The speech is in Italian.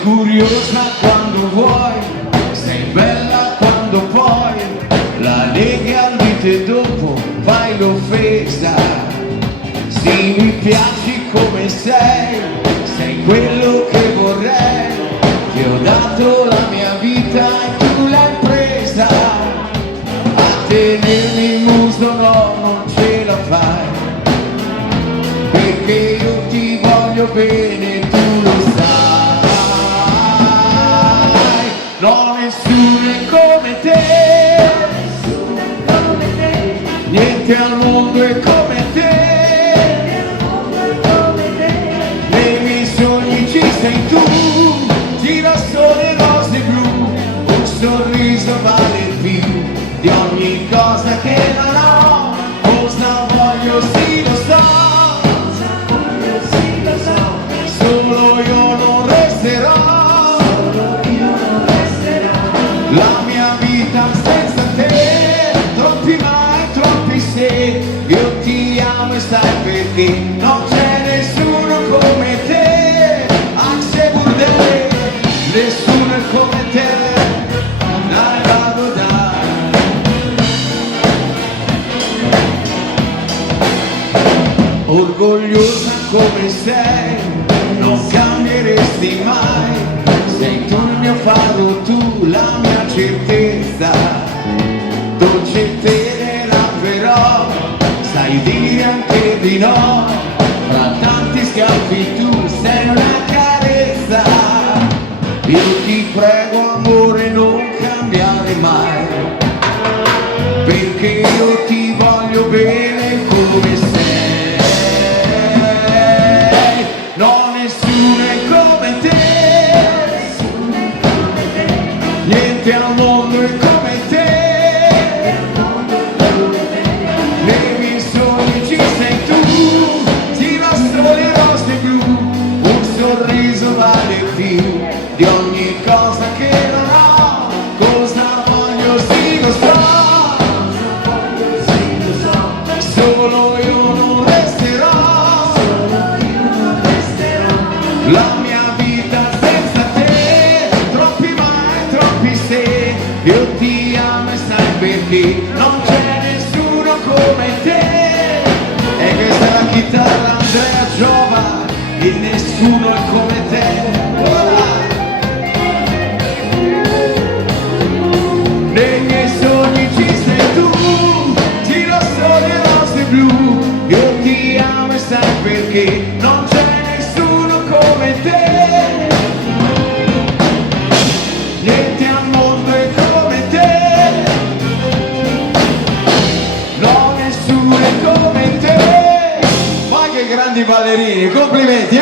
Sei curiosa quando vuoi, sei bella quando puoi, la neghi al dito e dopo fai l'offesa. Sì, mi piaci come sei quello che vorrei, ti ho dato la mia vita e tu l'hai presa. A tenermi il muso no, non ce la fai, perché io ti voglio bene, tu lo sai. No, nessuno è come te, niente al mondo è come te. Nei miei sogni ci sei tu, girasole rose blu, un sorriso vale più di ogni cosa che non ho. Cosa voglio sì lo so, solo io non resterò, la mia vita senza te, troppi mai, troppi se, io ti amo e sai perché, non c'è nessuno come te, Axe Burdel, nessuno è come te, dai vado dai. Orgogliosa come sei, non cambieresti mai, sei tu il mio faro, tu la mia certezza, dolce tenera però, sai dire anche di no, fra tanti scalpi tu sei una carezza. Io ti prego amore non cambiare mai, perché io ti voglio bene come sei. No, nessuno è come te, niente al mondo è come te. Nei miei sogni ci sei tu, girasole rose blu, un sorriso vale più di ogni cosa che non ho. Cosa voglio sì lo so, solo io non resterò, la mia vita senza te, troppi mai, troppi se, io ti amo e sai perché, non c'è nessuno come te. E questa è la chitarra Andrea Giova, e nessuno è come te. Nei miei sogni ci sei tu, girasole rose blu, io ti amo e sai perché, non c'è nessuno come te. Niente al mondo è come te, no, nessuno è come te. Ma che grandi ballerini, complimenti!